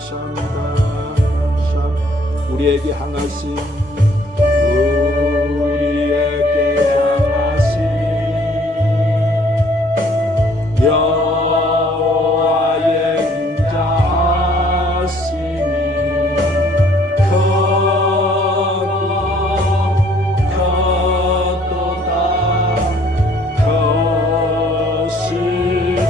감사합니다. 우리에게 향하신 여호와의 인자하시니 크도다 크시도다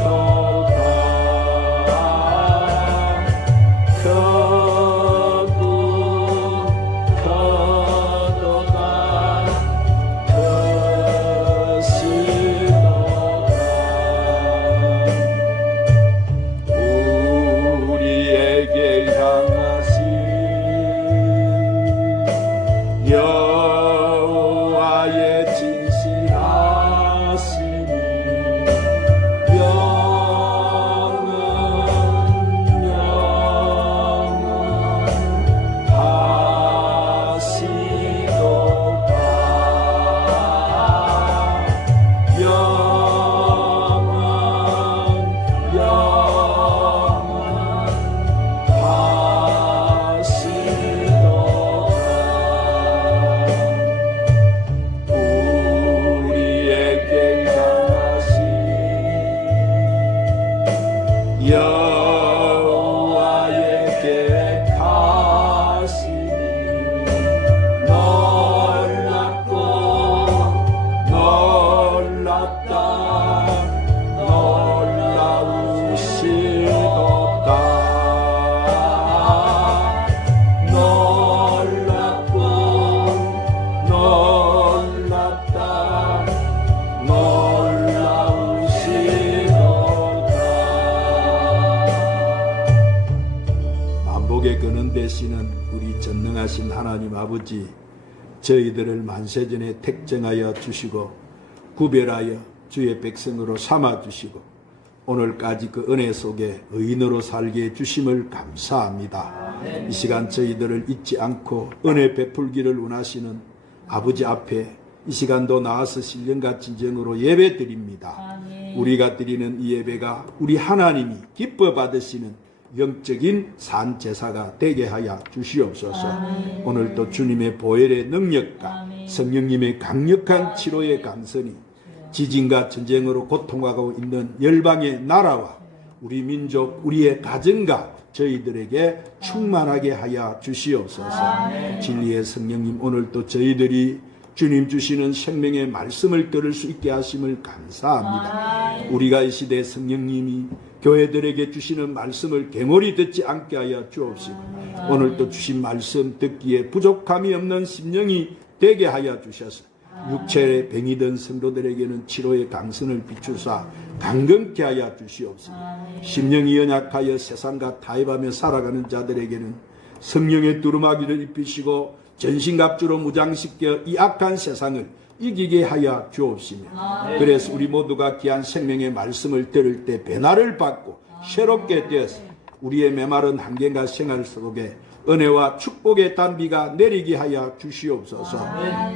여호와의 진실하시니 영원 하시도다 영원 여호와에게 가시니 놀랍고 놀랍다 놀라우시도다 놀랍고 놀랍다 만복의 근원 되시는 우리 전능하신 하나님 아버지, 저희들을 만세전에 택정하여 주시고 구별하여 주의 백성으로 삼아주시고 오늘까지 그 은혜 속에 의인으로 살게 해주심을 감사합니다. 이 시간 저희들을 잊지 않고 은혜 베풀기를 원하시는 아버지 앞에 이 시간도 나와서 신령과 진정으로 예배 드립니다. 우리가 드리는 이 예배가 우리 하나님이 기뻐 받으시는 영적인 산제사가 되게 하여 주시옵소서. 오늘도 주님의 보혈의 능력과 성령님의 강력한 치료의 강선이 지진과 전쟁으로 고통하고 있는 열방의 나라와 우리 민족, 우리의 가정과 저희들에게 충만하게 하여 주시옵소서. 진리의 성령님, 오늘도 저희들이 주님 주시는 생명의 말씀을 들을 수 있게 하심을 감사합니다. 우리가 이 시대 성령님이 교회들에게 주시는 말씀을 경홀히 듣지 않게 하여 주옵시고 오늘도 주신 말씀 듣기에 부족함이 없는 심령이 되게 하여 주셔서 육체의 병이든 성도들에게는 치료의 강선을 비추사 강건케 하여 주시옵시고 심령이 연약하여 세상과 타협하며 살아가는 자들에게는 성령의 두루마기를 입히시고 전신갑주로 무장시켜 이 악한 세상을 이기게 하여 주옵시며 그래서 우리 모두가 귀한 생명의 말씀을 들을 때 변화를 받고 새롭게 되어서 우리의 메마른 환경과 생활 속에 은혜와 축복의 단비가 내리게 하여 주시옵소서.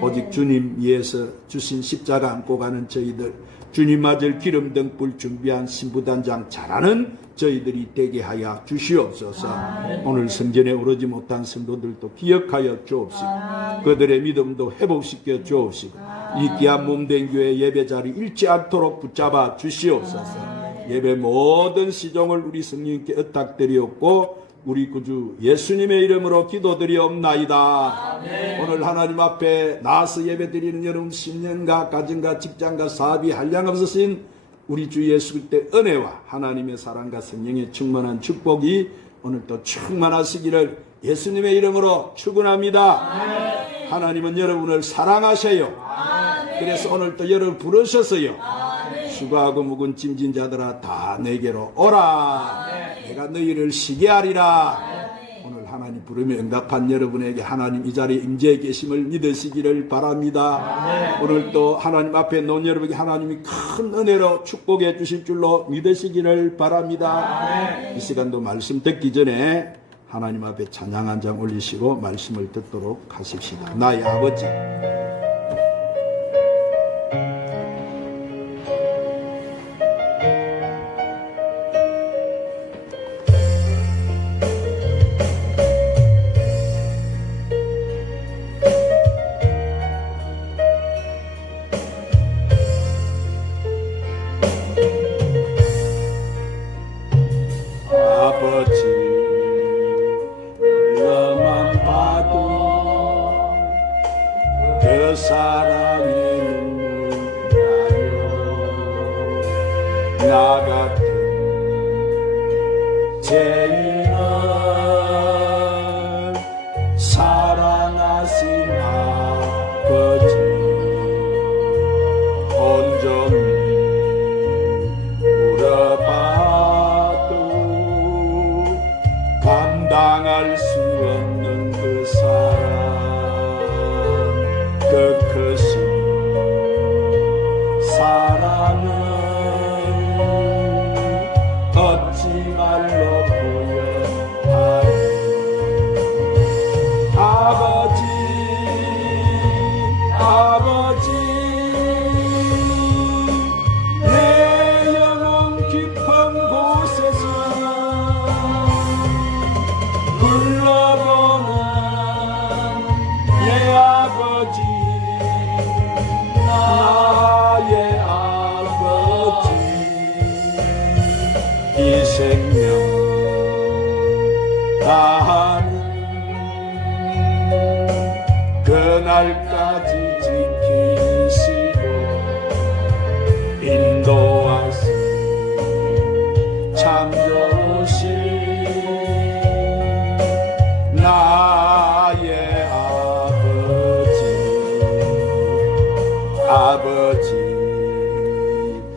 오직 주님 위해서 주신 십자가 안고 가는 저희들, 주님 맞을 기름 등불 준비한 신부단장 잘하는 저희들이 되게 하여 주시옵소서. 오늘 성전에 오르지 못한 성도들도 기억하여 주옵시고 그들의 믿음도 회복시켜 주옵시고 이 귀한 몸된 교회 예배자리 잃지 않도록 붙잡아 주시옵소서. 예배 모든 시종을 우리 성령님께 의탁드리옵고 우리 구주 예수님의 이름으로 기도드리옵나이다. 오늘 하나님 앞에 나와서 예배드리는 여러분 신년과 가정과 직장과 사업이 한량없으신 우리 주 예수 그리스도의 은혜와 하나님의 사랑과 성령의 충만한 축복이 오늘도 충만하시기를 예수님의 이름으로 축원합니다. 하나님은 여러분을 사랑하셔요. 그래서 오늘도 여러분 부르셨어요. 수고하고 묵은 짐진 자들아 다 내게로 오라. 내가 너희를 쉬게 하리라. 오늘 하나님 부르며 응답한 여러분에게 하나님 이 자리에 임재해 계심을 믿으시기를 바랍니다. 오늘 또 하나님 앞에 놓은 여러분에게 하나님이 큰 은혜로 축복해 주실 줄로 믿으시기를 바랍니다. 이 시간도 말씀 듣기 전에 하나님 앞에 찬양 한 장 올리시고 말씀을 듣도록 하십시다. 나의 아버지, 아버지 너만 봐도 그 사랑의 눈물 나요. 나 같은 죄인은 사랑하신 아버지 온종일 물어봐도 감당할 수 없는 그 사랑, 그 크신 사랑은 어찌 말로 표현하리. 아버지 아버지 내 영혼 깊은 곳에서 불러보는 내 아버지 나의 아버지 이 생명 다하는 그날까지 지키시고 인도하시 참 좋으신 나의 아버지 아버지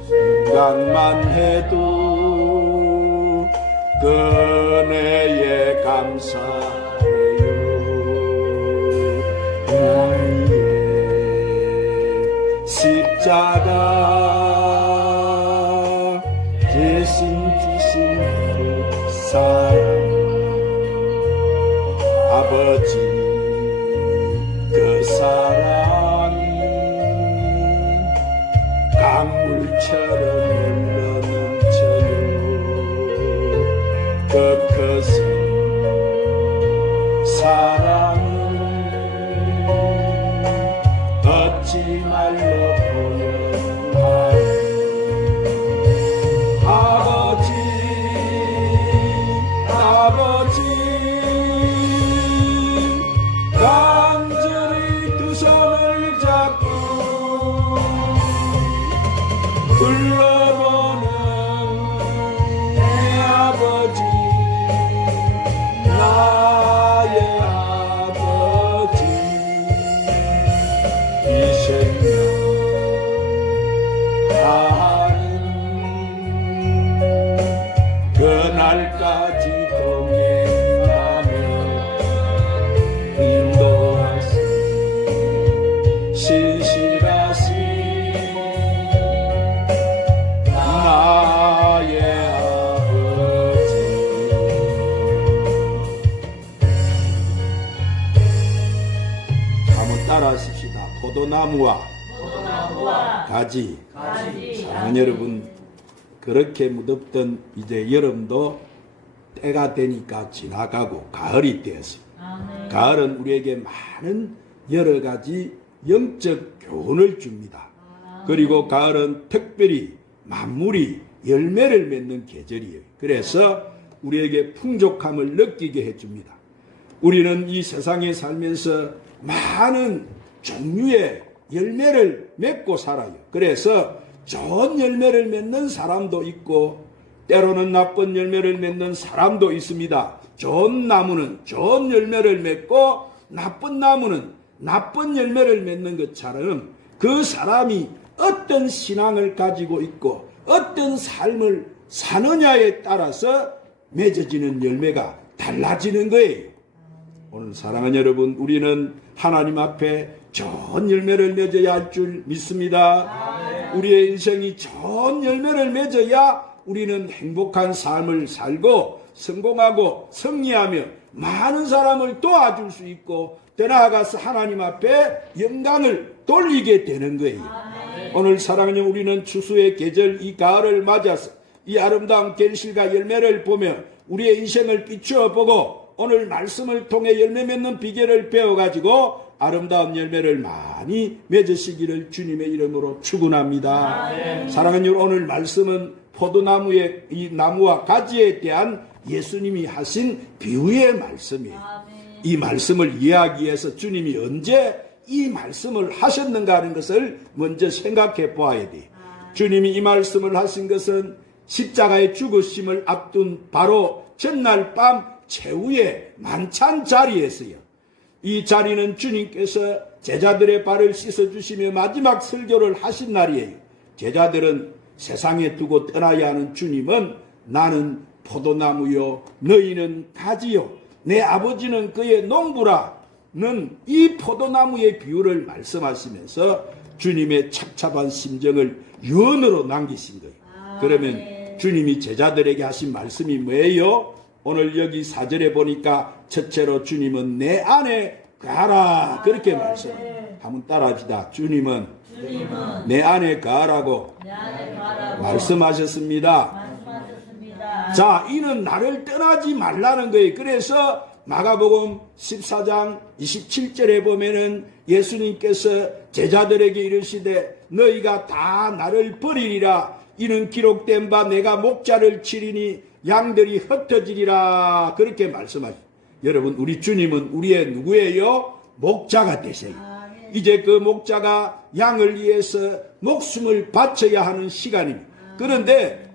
생각만 해도 그 은혜에 감사해요. 나의 십자가 대신 지신 그 사랑 아버지 그 사랑이 강물처럼 흘러넘쳐요. 그 크신 사랑은 어찌 말로 표현하리. 아버지 아버지 간절히 두 손을 잡고 불러보는 내 아버지 나의 아버지 이 생명 다하는 그날까지 동행하며 인도하시 신실하신 나의 아버지. 한번 따라하십시다. 포도나무와 가지. 사랑하는 여러분, 그렇게 무덥던 이제 여름도 때가 되니까 지나가고 가을이 되었습니다. 가을은 우리에게 많은 여러 가지 영적 교훈을 줍니다. 그리고 가을은 특별히 만물이 열매를 맺는 계절이에요. 그래서 우리에게 풍족함을 느끼게 해줍니다. 우리는 이 세상에 살면서 많은 종류의 열매를 맺고 살아요. 그래서 좋은 열매를 맺는 사람도 있고 때로는 나쁜 열매를 맺는 사람도 있습니다. 좋은 나무는 좋은 열매를 맺고 나쁜 나무는 나쁜 열매를 맺는 것처럼 그 사람이 어떤 신앙을 가지고 있고 어떤 삶을 사느냐에 따라서 맺어지는 열매가 달라지는 거예요. 오늘 사랑하는 여러분, 우리는 하나님 앞에 좋은 열매를 맺어야 할 줄 믿습니다. 우리의 인생이 좋은 열매를 맺어야 우리는 행복한 삶을 살고 성공하고 승리하며 많은 사람을 도와줄 수 있고 더 나아가서 하나님 앞에 영광을 돌리게 되는 거예요. 오늘 사랑하는 우리는 추수의 계절 이 가을을 맞아서 이 아름다운 결실과 열매를 보며 우리의 인생을 비추어 보고 오늘 말씀을 통해 열매 맺는 비결을 배워가지고 아름다운 열매를 많이 맺으시기를 주님의 이름으로 축원합니다. 사랑하는 여러분, 오늘 말씀은 포도나무의 이 나무와 가지에 대한 예수님이 하신 비유의 말씀이에요. 이 말씀을 이해하기 위해서 주님이 언제 이 말씀을 하셨는가 하는 것을 먼저 생각해 보아야 돼요. 주님이 이 말씀을 하신 것은 십자가의 죽으심을 앞둔 바로 전날 밤 최후의 만찬 자리에서요. 이 자리는 주님께서 제자들의 발을 씻어주시며 마지막 설교를 하신 날이에요. 제자들은 세상에 두고 떠나야 하는 주님은 나는 포도나무요 너희는 가지요 내 아버지는 그의 농부라는 이 포도나무의 비유를 말씀하시면서 주님의 착잡한 심정을 유언으로 남기신 거예요. 그러면 주님이 제자들에게 하신 말씀이 뭐예요? 오늘 여기 4절에 보니까 첫째로 주님은 내 안에 가라 그렇게 말씀합니다. 한번 따라합시다. 주님은 내 안에 가라고 말씀하셨습니다. 자, 이는 나를 떠나지 말라는 거예요. 그래서 마가복음 14장 27절에 보면은 예수님께서 제자들에게 이르시되 너희가 다 나를 버리리라. 이는 기록된 바 내가 목자를 치리니 양들이 흩어지리라. 그렇게 말씀하십니다. 여러분, 우리 주님은 우리의 누구예요? 목자가 되세요. 이제 그 목자가 양을 위해서 목숨을 바쳐야 하는 시간입니다. 그런데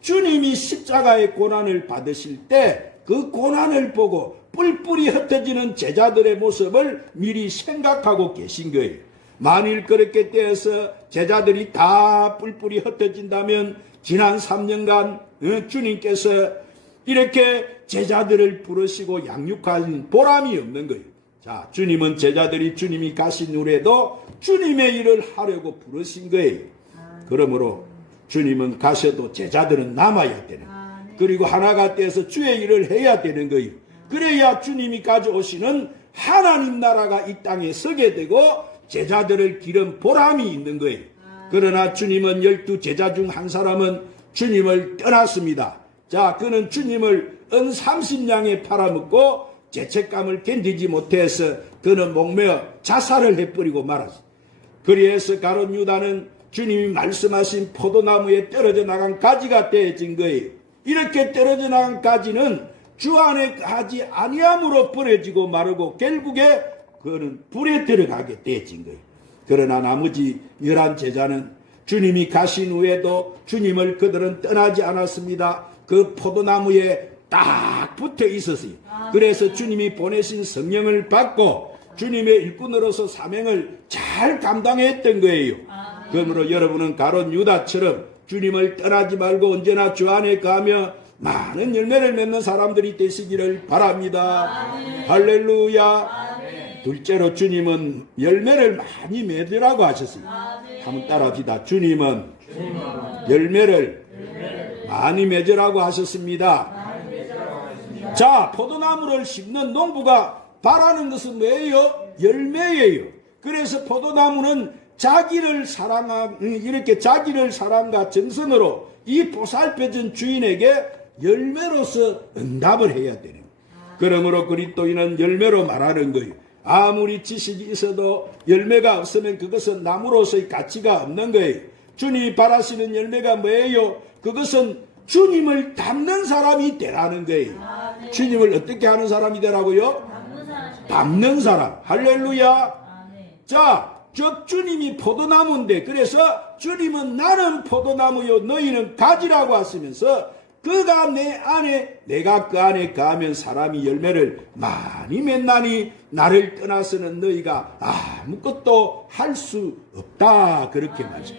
주님이 십자가의 고난을 받으실 때 그 고난을 보고 뿔뿔이 흩어지는 제자들의 모습을 미리 생각하고 계신 거예요. 만일 그렇게 되어서 제자들이 다 뿔뿔이 흩어진다면 지난 3년간 주님께서 이렇게 제자들을 부르시고 양육하신 보람이 없는 거예요. 자, 주님은 제자들이 주님이 가신 후에도 주님의 일을 하려고 부르신 거예요. 그러므로 주님은 가셔도 제자들은 남아야 되는 거예요. 그리고 하나가 되어서 주의 일을 해야 되는 거예요. 그래야 주님이 가져오시는 하나님 나라가 이 땅에 서게 되고 제자들을 기른 보람이 있는 거예요. 그러나 주님은 12제자 중 한 사람은 주님을 떠났습니다. 자, 그는 주님을 은 30냥에 팔아먹고 죄책감을 견디지 못해서 그는 목매어 자살을 해버리고 말았습니다. 그래서 가룟 유다는 주님이 말씀하신 포도나무에 떨어져 나간 가지가 되어진 거예요. 이렇게 떨어져 나간 가지는 주 안에 가지 아니함으로 버려지고 마르고 결국에 그는 불에 들어가게 되어진 거예요. 그러나 나머지 11제자는 주님이 가신 후에도 주님을 그들은 떠나지 않았습니다. 그 포도나무에 딱 붙어 있었어요. 그래서 주님이 보내신 성령을 받고 주님의 일꾼으로서 사명을 잘 감당했던 거예요. 그러므로 여러분은 가룟 유다처럼 주님을 떠나지 말고 언제나 주 안에 가며 많은 열매를 맺는 사람들이 되시기를 바랍니다. 할렐루야. 둘째로 주님은 열매를 많이 맺으라고 하셨습니다. 한번 따라합시다. 주님은 열매를 많이 맺으라고 하셨습니다. 자, 포도나무를 심는 농부가 바라는 것은 뭐예요? 열매예요. 그래서 포도나무는 이렇게 자기를 사랑과 정성으로 이 보살펴준 주인에게 열매로서 응답을 해야 되는 거예요. 그러므로 그리스도인은 열매로 말하는 거예요. 아무리 지식이 있어도 열매가 없으면 그것은 나무로서의 가치가 없는 거예요. 주님이 바라시는 열매가 뭐예요? 그것은 주님을 닮는 사람이 되라는 거예요. 주님을 어떻게 하는 사람이 되라고요? 닮는 사람. 할렐루야. 자, 주님이 포도나무인데 그래서 주님은 나는 포도나무요 너희는 가지라고 하시면서 그가 내 안에 내가 그 안에 가면 사람이 열매를 많이 맺나니 나를 떠나서는 너희가 아무것도 할 수 없다 그렇게 말씀.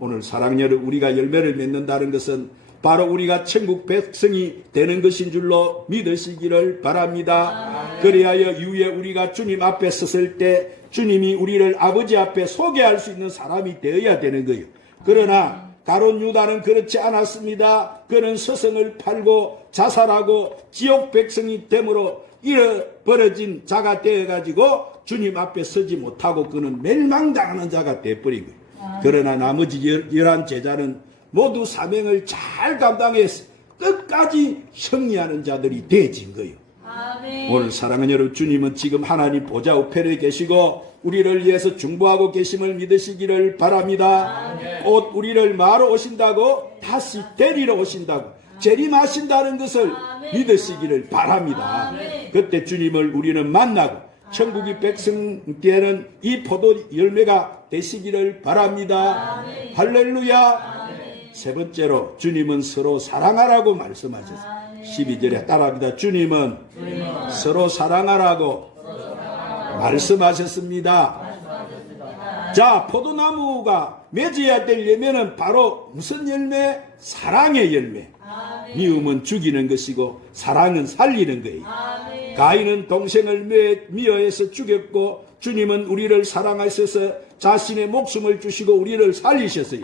오늘 사랑하는 여러분, 우리가 열매를 맺는다는 것은 바로 우리가 천국 백성이 되는 것인 줄로 믿으시기를 바랍니다. 그리하여 이후에 우리가 주님 앞에 섰을 때 주님이 우리를 아버지 앞에 소개할 수 있는 사람이 되어야 되는 거예요. 그러나 가룟 유다는 그렇지 않았습니다. 그는 스승을 팔고 자살하고 지옥 백성이 됨으로 잃어버려진 자가 되어가지고 주님 앞에 서지 못하고 그는 멸망당하는 자가 되어버린 거예요. 그러나 나머지 11제자는 모두 사명을 잘 감당해서 끝까지 승리하는 자들이 되어진 거예요. 오늘 사랑하는 여러분, 주님은 지금 하나님 보좌 우편에 계시고 우리를 위해서 중보하고 계심을 믿으시기를 바랍니다. 곧 우리를 마러 오신다고 다시 데리러 오신다고. 재림하신다는 것을 아멘. 믿으시기를 바랍니다. 아멘. 그때 주님을 우리는 만나고 천국의 백성께는 이 포도 열매가 되시기를 바랍니다. 아멘. 할렐루야. 아멘. 세 번째로 주님은 서로 사랑하라고 말씀하셨습니다. 아멘. 12절에 따라합니다. 주님은 서로 사랑하라고 말씀하셨습니다. 자, 포도나무가 맺어야 될 열매는 바로 무슨 열매? 사랑의 열매. 아멘. 미움은 죽이는 것이고 사랑은 살리는 거예요. 아멘. 가인은 동생을 미워해서 죽였고 주님은 우리를 사랑하셔서 자신의 목숨을 주시고 우리를 살리셨어요.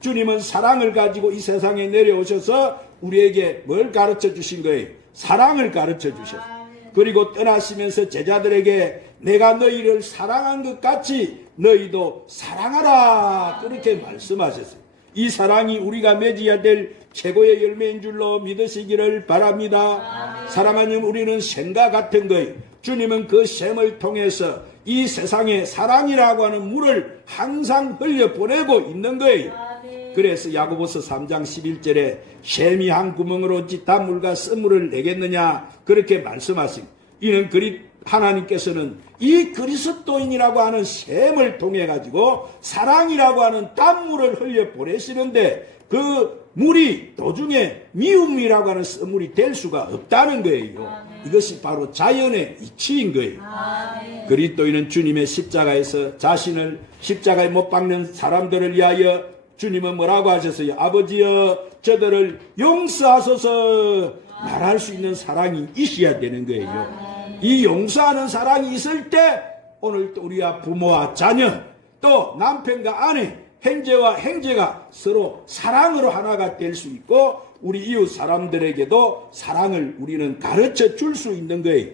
주님은 사랑을 가지고 이 세상에 내려오셔서 우리에게 뭘 가르쳐 주신 거예요? 사랑을 가르쳐 주셨어요. 그리고 떠나시면서 제자들에게 내가 너희를 사랑한 것 같이 너희도 사랑하라 그렇게 말씀하셨어요. 이 사랑이 우리가 맺어야 될 최고의 열매인 줄로 믿으시기를 바랍니다. 사랑하는 우리는 샘과 같은 거예요. 주님은 그 샘을 통해서 이 세상에 사랑이라고 하는 물을 항상 흘려보내고 있는 거예요. 그래서 야고보서 3장 11절에 샘이 한 구멍으로 어찌 단물과 쓴물을 내겠느냐 그렇게 말씀하십니다. 이는 하나님께서는 이 그리스도인이라고 하는 샘을 통해 가지고 사랑이라고 하는 단물을 흘려 보내시는데 그 물이 도중에 미움이라고 하는 쓴물이 될 수가 없다는 거예요. 이것이 바로 자연의 이치인 거예요. 그리스도인은 주님의 십자가에서 자신을 십자가에 못 박는 사람들을 위하여 주님은 뭐라고 하셨어요? 아버지여 저들을 용서하소서 말할 수 있는 사랑이 있어야 되는 거예요. 이 용서하는 사랑이 있을 때 오늘 또 우리와 부모와 자녀 또 남편과 아내 형제와 형제가 서로 사랑으로 하나가 될 수 있고 우리 이웃 사람들에게도 사랑을 우리는 가르쳐 줄 수 있는 거예요.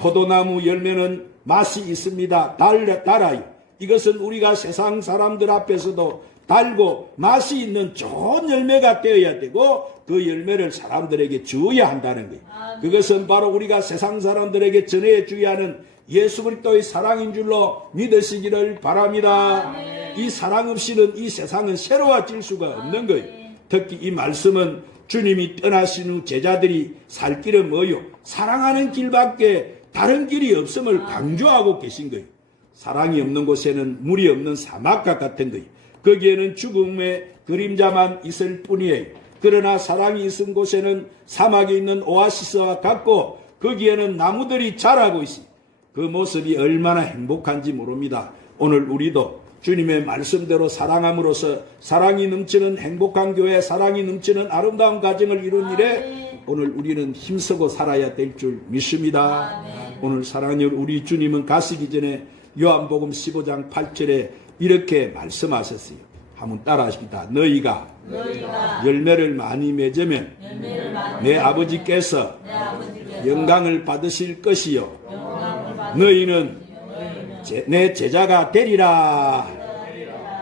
포도나무 열매는 맛이 있습니다. 달아요. 이것은 우리가 세상 사람들 앞에서도 달고 맛이 있는 좋은 열매가 되어야 되고 그 열매를 사람들에게 주어야 한다는 거예요. 그것은 바로 우리가 세상 사람들에게 전해줘야 하는 예수 그리스도의 사랑인 줄로 믿으시기를 바랍니다. 이 사랑 없이는 이 세상은 새로워질 수가 없는 거예요. 특히 이 말씀은 주님이 떠나신 후 제자들이 살 길은 뭐요? 사랑하는 길밖에 다른 길이 없음을 강조하고 계신 거예요. 사랑이 없는 곳에는 물이 없는 사막과 같은 거예요. 거기에는 죽음의 그림자만 있을 뿐이에요. 그러나 사랑이 있은 곳에는 사막에 있는 오아시스와 같고 거기에는 나무들이 자라고 있습니다. 그 모습이 얼마나 행복한지 모릅니다. 오늘 우리도 주님의 말씀대로 사랑함으로써 사랑이 넘치는 행복한 교회, 사랑이 넘치는 아름다운 가정을 이룬 일에 오늘 우리는 힘쓰고 살아야 될 줄 믿습니다. 오늘 사랑하는 우리 주님은 가시기 전에 요한복음 15장 8절에 이렇게 말씀하셨어요. 한번 따라하십니다. 너희가 열매를 많이 맺으면 내 아버지께서 영광을 받으실 것이요 너희는 내 제자가 되리라.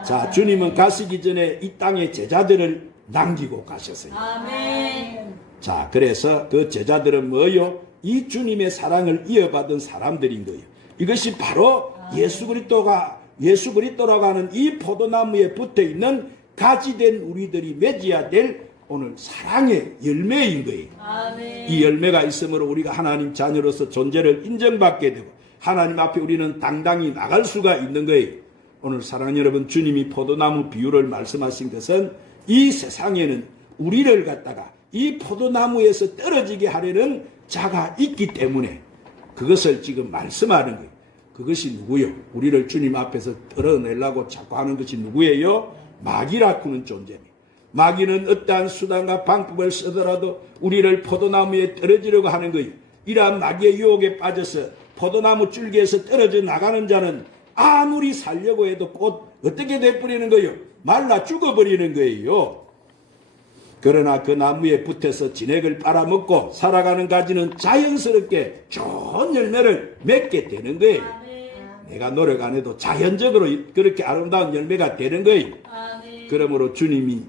자, 주님은 가시기 전에 이 땅에 제자들을 남기고 가셨어요. 자, 그래서 그 제자들은 뭐요? 이 주님의 사랑을 이어받은 사람들인 거예요. 이것이 바로 예수 그리스도라고 하는 이 포도나무에 붙어있는 가지된 우리들이 맺어야 될 오늘 사랑의 열매인 거예요. 이 열매가 있으므로 우리가 하나님 자녀로서 존재를 인정받게 되고 하나님 앞에 우리는 당당히 나갈 수가 있는 거예요. 오늘 사랑하는 여러분, 주님이 포도나무 비유를 말씀하신 것은 이 세상에는 우리를 갖다가 이 포도나무에서 떨어지게 하려는 자가 있기 때문에 그것을 지금 말씀하는 거예요. 그것이 누구요? 우리를 주님 앞에서 떨어내려고 자꾸 하는 것이 누구예요? 마귀라고 하는 존재입니다. 마귀는 어떠한 수단과 방법을 쓰더라도 우리를 포도나무에 떨어지려고 하는 거예요. 이러한 마귀의 유혹에 빠져서 포도나무 줄기에서 떨어져 나가는 자는 아무리 살려고 해도 곧 어떻게 돼버리는 거예요? 말라 죽어버리는 거예요. 그러나 그 나무에 붙어서 진액을 빨아먹고 살아가는 가지는 자연스럽게 좋은 열매를 맺게 되는 거예요. 내가 노력 안 해도 자연적으로 그렇게 아름다운 열매가 되는 거예요. 그러므로 주님이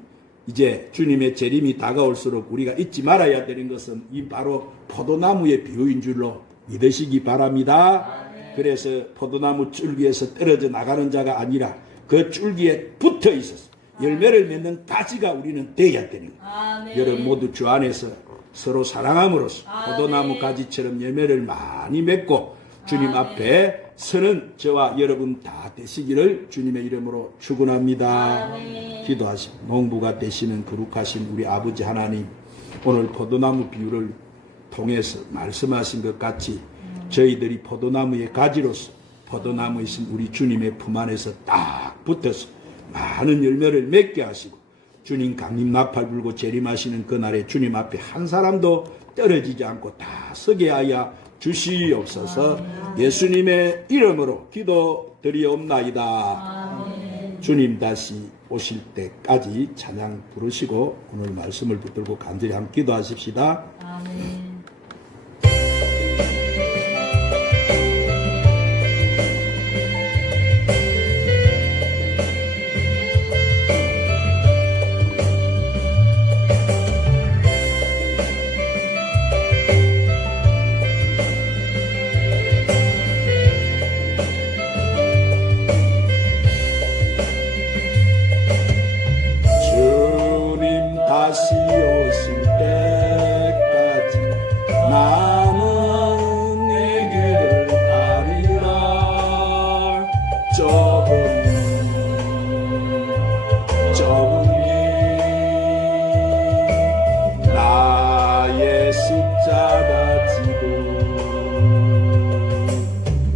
이제 주님의 재림이 다가올수록 우리가 잊지 말아야 되는 것은 이 바로 포도나무의 비유인 줄로 믿으시기 바랍니다. 그래서 포도나무 줄기에서 떨어져 나가는 자가 아니라 그 줄기에 붙어 있었어요. 열매를 맺는 가지가 우리는 되어야 되는 거예요. 아멘. 여러분 모두 주 안에서 서로 사랑함으로써 아멘. 포도나무 가지처럼 열매를 많이 맺고 주님 아멘. 앞에 서는 저와 여러분 다 되시기를 주님의 이름으로 축원합니다. 아멘. 기도하시고 농부가 되시는 거룩하신 우리 아버지 하나님, 오늘 포도나무 비유를 통해서 말씀하신 것 같이 저희들이 포도나무의 가지로서 포도나무이신 우리 주님의 품 안에서 딱 붙어서 많은 열매를 맺게 하시고 주님 강림 나팔 불고 재림하시는 그날에 주님 앞에 한 사람도 떨어지지 않고 다 서게 하여 주시옵소서. 예수님의 이름으로 기도드리옵나이다. 주님 다시 오실 때까지 찬양 부르시고 오늘 말씀을 붙들고 간절히 함께 기도하십시다. 아멘. 주님 다시 오실 때까지 나는 이 길을 가리라. 좁은 길 나의 십자가 지고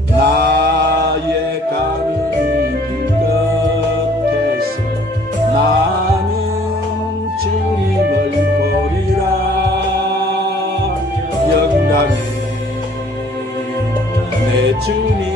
나의 가는 길 끝에서 나는 주님을 보리라. 영광의 내 주님